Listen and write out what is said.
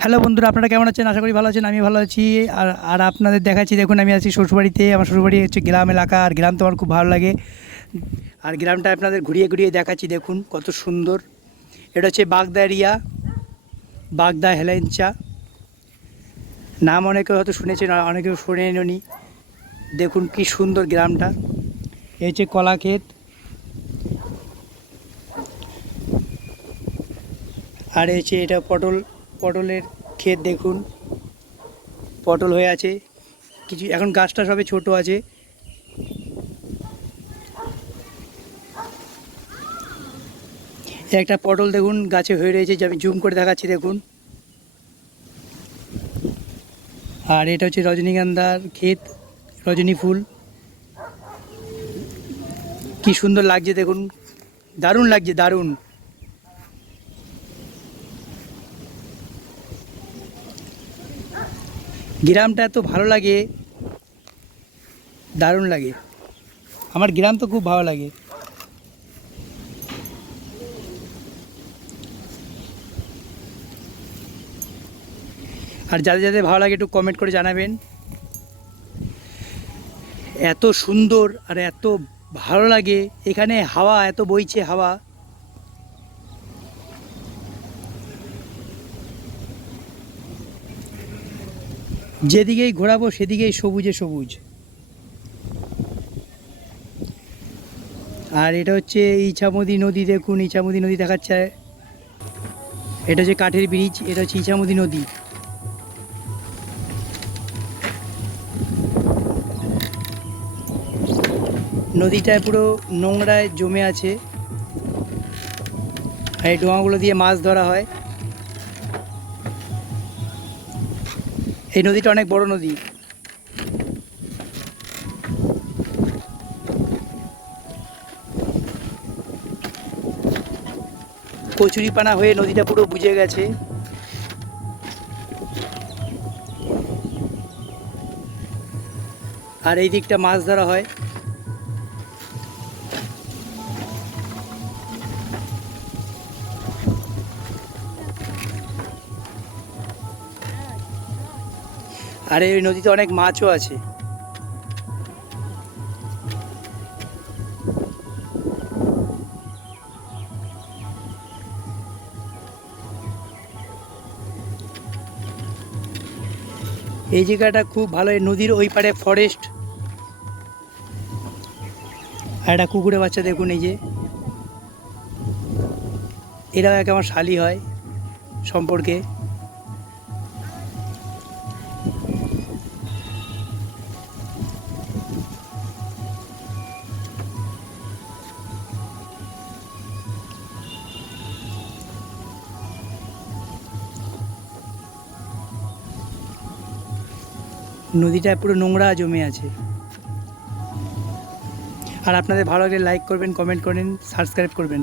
Hello বন্ধুরা, আপনারা কেমন আছেন? আশা করি ভালো আছেন। আমি ভালো আছি। আর আর আপনাদের দেখাচ্ছি, দেখুন আমি আছি শ্বশুরবাড়িতে। আমার শ্বশুরবাড়ি হচ্ছে গ্রাম এলাকা, আর গ্রাম তো আমার খুব ভালো লাগে। আর গ্রামটা আপনাদের ঘুরিয়ে ঘুরিয়ে দেখাচ্ছি, দেখুন কত সুন্দর। এটা হচ্ছে বাগদা এরিয়া, বাগদা হেলেঞ্চা। নাম অনেকে হয়তো শুনেছেন, আর অনেকেও শোনেননি। দেখুন কি সুন্দর গ্রামটা। এই হচ্ছে কলা ক্ষেত, আর এই হচ্ছে এটা পটলের ক্ষেত। দেখুন পটল হয়ে আছে, কিছু এখন গাছটা সবে ছোট আছে। একটা পটল দেখুন গাছে হয়ে রয়েছে, যে আমি জুম করে দেখাচ্ছি, দেখুন। আর এটা হচ্ছে রজনীগন্ধার ক্ষেত, রজনী ফুল। কি সুন্দর লাগছে দেখুন, দারুণ লাগছে, দারুণ। গ্রামটা এত ভালো লাগে, দারুণ লাগে। আমার গ্রাম তো খুব ভালো লাগে। আর যাদের যাদের ভালো লাগে একটু কমেন্ট করে জানাবেন। এত সুন্দর আর এত ভালো লাগে এখানে, হাওয়া এত বইছে, হাওয়া। যেদিকেই ঘোরাবো সেদিকেই সবুজে সবুজ। আর এটা হচ্ছে ইছামতি নদী, দেখুন ইছামতি নদী দেখাচ্ছে। এটা হচ্ছে কাঠের ব্রিজ, এটা হচ্ছে ইছামতি নদী। নদীটা পুরো নোংরায় জমে আছে, আর এই ডোঙাগুলো দিয়ে মাছ ধরা হয়। এই নদীটা অনেক বড় নদী। কচুরিপানা হয়ে নদীটা পুরো বুজে গেছে। আর এই দিকটা মাছ ধরা হয়। আর এই নদীতে অনেক মাছও আছে। এই জায়গাটা খুব ভালো। এই নদীর ওই পারে ফরেস্ট। আর একটা কুকুরের বাচ্চা দেখুন, এই যে এরাও এক আমার শালি হয় সম্পর্কে। নদীটা পুরো নোংরা জমে আছে। আর আপনাদের ভালো লাগলে লাইক করবেন, কমেন্ট করেন, সাবস্ক্রাইব করবেন।